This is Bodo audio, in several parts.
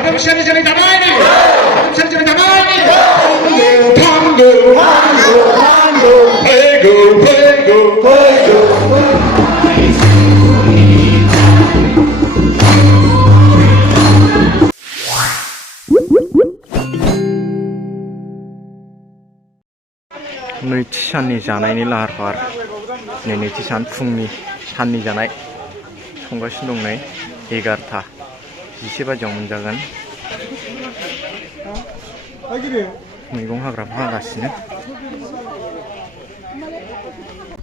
सोदोमस्रि जोलै दानायनि सोदोमस्रि जोलै दानायनि थांगौ फैगौ नैथि साननि जानायनि लाहार फाहार नैथि सान फुंनि साननि जानाय संगासिनो दं नै 11टा 11 बाजियाव मोनजागोन मैगं हाग्राफोर हागासिनो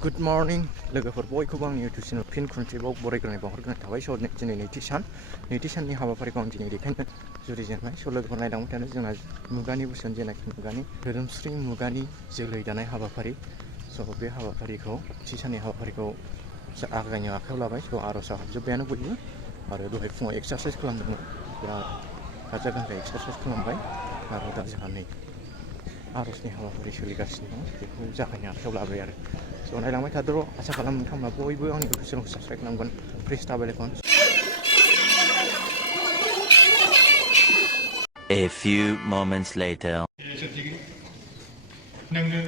गुड मर्निं लोगोफोर बयखौबो आंनि इउटिउब चेनेल फिन खनसेबाव बरायग्रोनाय बावहरग्रोनाय थाबाय स' दिनै नैथि साननि हाबाफारिखौ आं दिनै देखायनो जुरिजेनबाय स' लोगोफोर नायलांबाय थानो जोंना मुगानि बोसोन जेनाखि मुगानि धोरोमस्रि मुगानि जोलै दानाय हाबाफारि स' बे हाबाफारिखौ थि साननि हाबाफारिखौ आगायनो आखायाव लाबाय स' आर'जआ हाबजोब्बायानो बयबो आरो दहाय फुङाव एक्सारसाइस खालामदोंमोन बिराद गाजा गोमजायै एक्सारसाइस खालामबाय आरो दा जोंहा नै आर'जनि हाबाफारि सोलिगासिनो दं बेखौ जागायनो आखायाव लाबाय आरो स' नायलांबाय थादर' आसा खालामो नोंथांमोना बयबो आंनि इउटिउब चेनेलखौ साबस्क्राइब खालामगोन प्लिज दा बेल icon A few moments later. नोंनो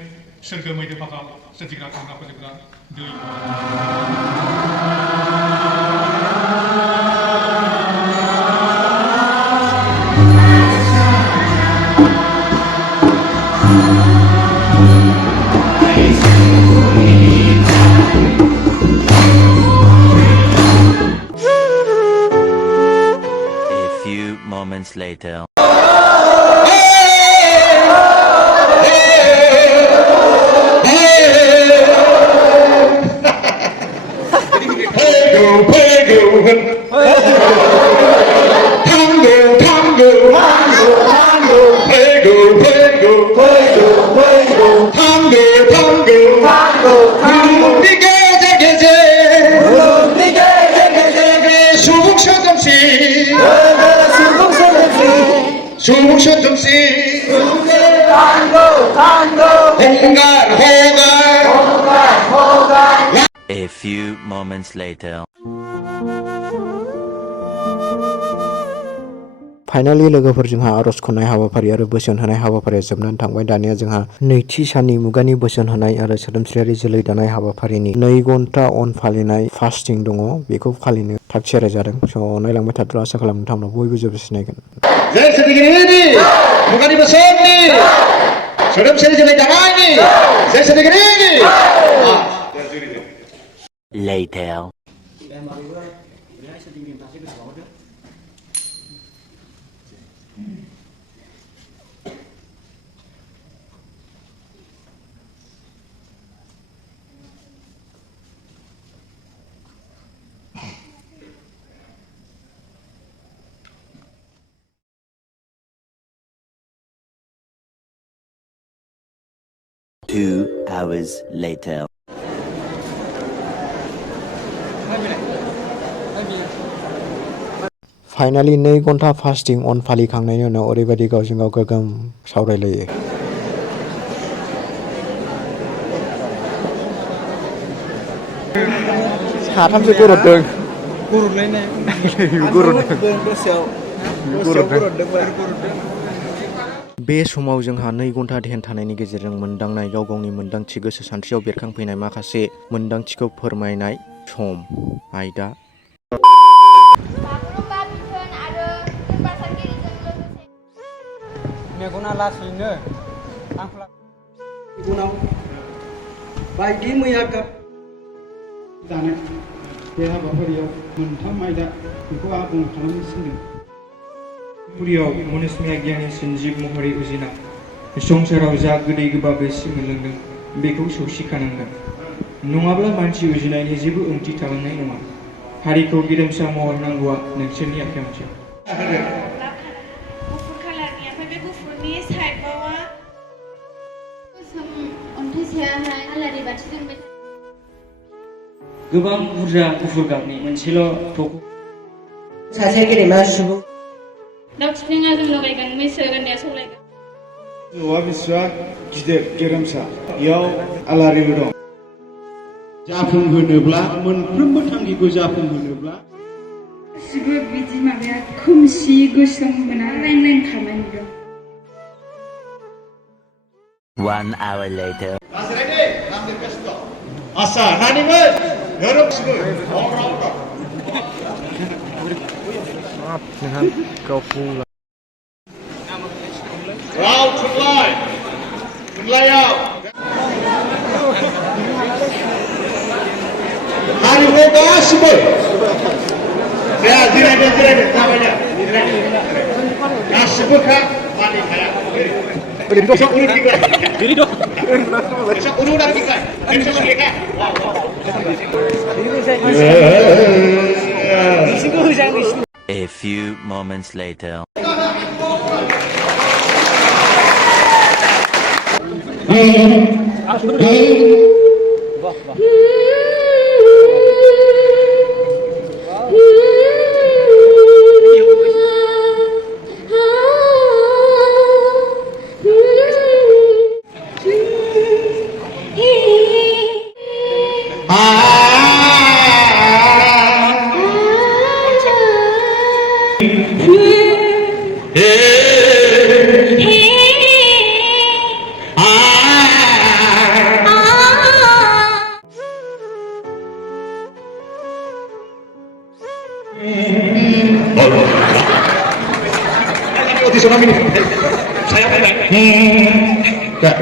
सोरगो मैदो फागाव सोरजिग्रा थांना फोजोबग्रा दै A few moments later. A few moments later. Finally लोगोफोर जोंहा आर'ज खन्नाय हाबाफारि आरो बोसोन होनाय हाबाफारिया जोबनानै थांबाय दानिया जोंहा नैथि साननि मुगानि बोसोन होनाय आरो सोदोमस्रियारि जोलै दानाय हाबाफारिनि 2 घन्टा अन फालिनाय फास्टिं दङ बेखौ फालिनो थाग थियारि जादों स' नायलांबाय थादर' आसा खालामो नोंथांमोना बयबो जोबोद सिनायगोन जय सोरजिगिरिनि मुगानि बोसोननि सोदोमस्रि जोलै दानायनि जय सोरजिगिरिनि Later. Two hours later. Finally 2 घन्टा फास्टिं अन फालिखांनायनि उनाव ओरैबायदि गावजों गाव गोगोम सावरायलायो साथामसो गरददों बे समाव जोंहा 2 घन्टा ध्यान थानायनि गेजेरजों मोनदांनाय गाव गावनि मोनदांथि गोसो सानस्रियाव बेरखांफैनाय माखासे मोनदांथिखौ फोरमायनाय सम आयदा मेगना लासैनो मेगनाव बायदि मैया गाब दानाय बे हाबाफारियाव मोनथाम आयदा बेखौ आबुं खालामनो थिनदों पुरियाव मनुष्य गियानिसिन जिब महरै उजिना संसाराव जा गोदै गोबाब एसे मोनलोंदों बेखौ सौसिखानांगोन नङाब्ला मानसि उजिनायनि जेबो ओंथि थालांनाय नङा हारिखौ गेरेमसा महर नांगौआ नोंसोरनि आखायावसो गोबां बुरजा गुफुर गाबनि मोनसेल' थख' सासे गेदेमा सुबुं दाउ थिफ्लेङा जों लगायगोन मैसो गान्दाया सौलायगोन औवा बिसुआ गिदिर गेरेमसा इयाव आलारिबो दं जाफुंहोनोब्ला मोनफ्रोमबो थांखिखौ जाफुंहोनोब्ला गासिबो बिदि माबाया खोमसि गोसोम मोना लाइन खामानि दं 1 hour later. 아싸, 나님은 여러분들 Maaf dengan kau pula. 라우 출라이, 출라이아웃. 나님은 가시고. 야, 지라게, 나와야. 가시고가 많이 가야. Diri dong. Besok urunan kita. Besok kita. A few moments later. 어디서 남이니? 사양하네. Udah.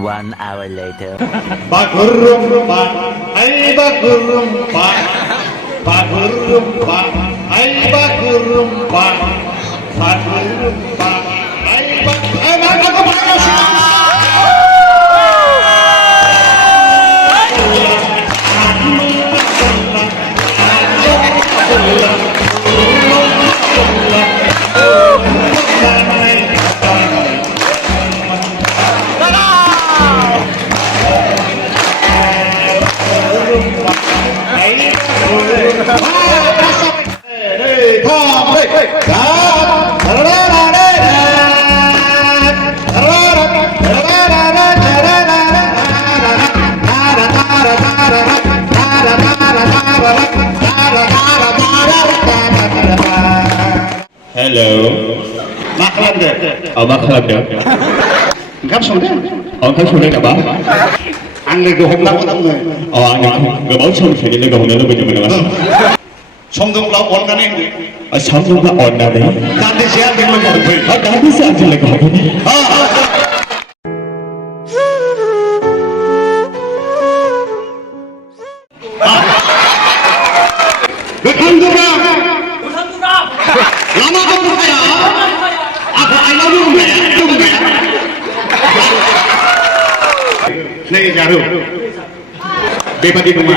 One hour later. Bagurumpa, ay bagurumpa, bagurumpa, ay bagurumpa, bagurumpa, ay Hello. Maklumdur. Maklumdur. Onkam संदों? Onkam संदों नामा? आं लोगो हमनांगौ नाङो. आं गोबाव समनिफ्रायनो लोगो हमनो लुबैदोंमोन नामा? सम दंब्ला अननानै होदो. सम दंब्ला अननानै? दान्दिसे आंजों लोगो हमफै. दान्दिसे आंजों लोगो हमफै. गोथां गोब्राब लामा दंखाया आंखौ आइनाव बुंनाया नै जारु बेबादि नङा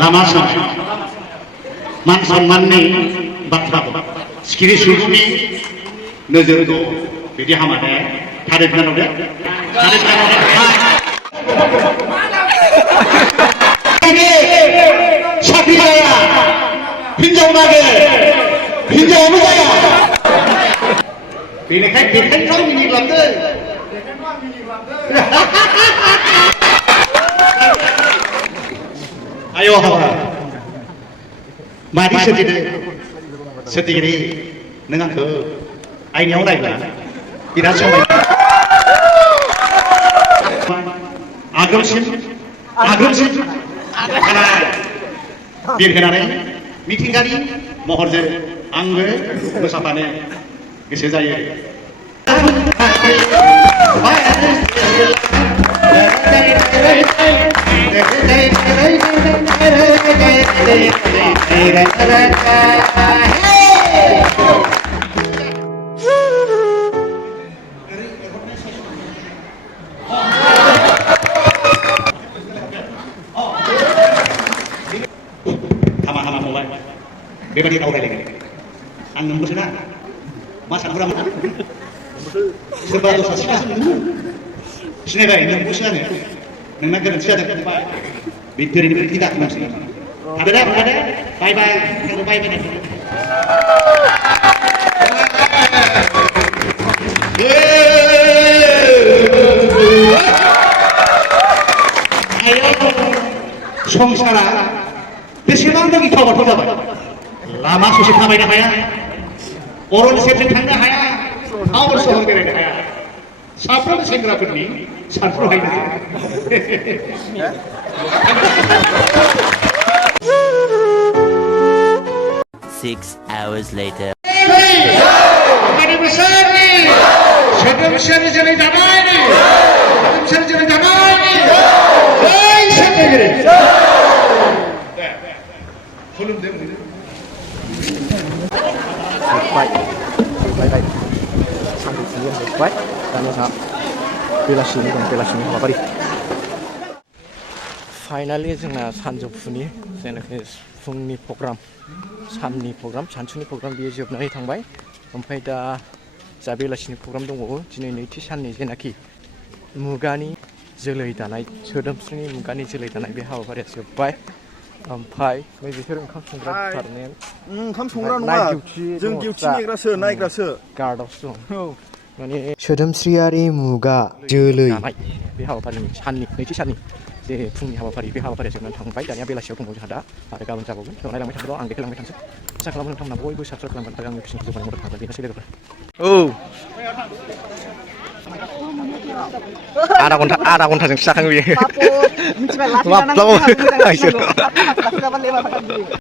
लामा सामा मान सन्माननि बाथ्रा सिखिरि सुबुंनि नोजोरखौ बिदि हामा दे थारै खोनादों दे थारै साख्रि जाया हिनजाव नागिर हिनजावानो जाया बेनिखायनो मिनिग्लाबदों आय' हाबा मादि सोरजिदों सोरजिगिरि नों आंखौ आइनायाव नायब्ला बिराद समायना आगोलसिम बिरहोनानै मिथिंगानि महरजों आंबो मोसाफानो गोसो जायो Hama-hama mulai. Bebadik awal lagi. Ang nunggu sana. Masa kurang. Sebab tu saya sini baik nunggu sana. Nunggu kan saya dah. Bitir ini tidak masih. Ada. Bye bye. Bye bye. Ayo, সংসারা बेसेबां दं गिथाव बाथाव जाबाय लामा ससे थाबायनो हाया अरन सेरजों थांनो हाया टाउन सहर बेरायनो हाया साफ्रोम सेंग्राफोरनि सानथ्र'हायनो हाया 6 hours later. सोदोमस्रि जोलै दानायनि सोदोमस्रि जोलै दानायनि Baik. Sampai sini baik. Tanya sahab. Belasini habari. Finally जोंना सानजौफुनि जेनाखि फुंनि प्रग्राम साननि प्रग्राम सानसुनि प्रग्राम बेयो जोबनानै थांबाय ओमफ्राय दा जा बेलासिनि प्रग्राम दंबावो दिनै नैथि साननि जेनाखि मुगानि जोलै दानाय सोदोमस्रिनि मुगानि जोलै दानाय बे हाबाफारिया जोबबाय ओमफ्राय बिसोर ओंखाम संग्रा खारनाया ओंखाम संग्रा नङा जों डिउटि नायग्रासो गार्डआवसो दं माने सोदोमस्रियारि मुगा जोलै दानाय बे हाबाफारिनि साननि नैथि साननि जे फुंनि हाबाफारि बे हाबाफारिया जोबनानै थांबाय दानिया बेलासियाव दंबावो जोंहा दा आरो गाबोन जाबावगोन जों नायलांबाय थागोन आं देखायलांबाय थानोसै आसा खालामो नोंथांमोना बयबो साबस्क्राइब खालामगोन आरो आंनि फिसिंखौ जौगानाय मदद खालामगोन बेनोसै लोगोफोर आधा घन्टाजोंसो जाखाङो बेयो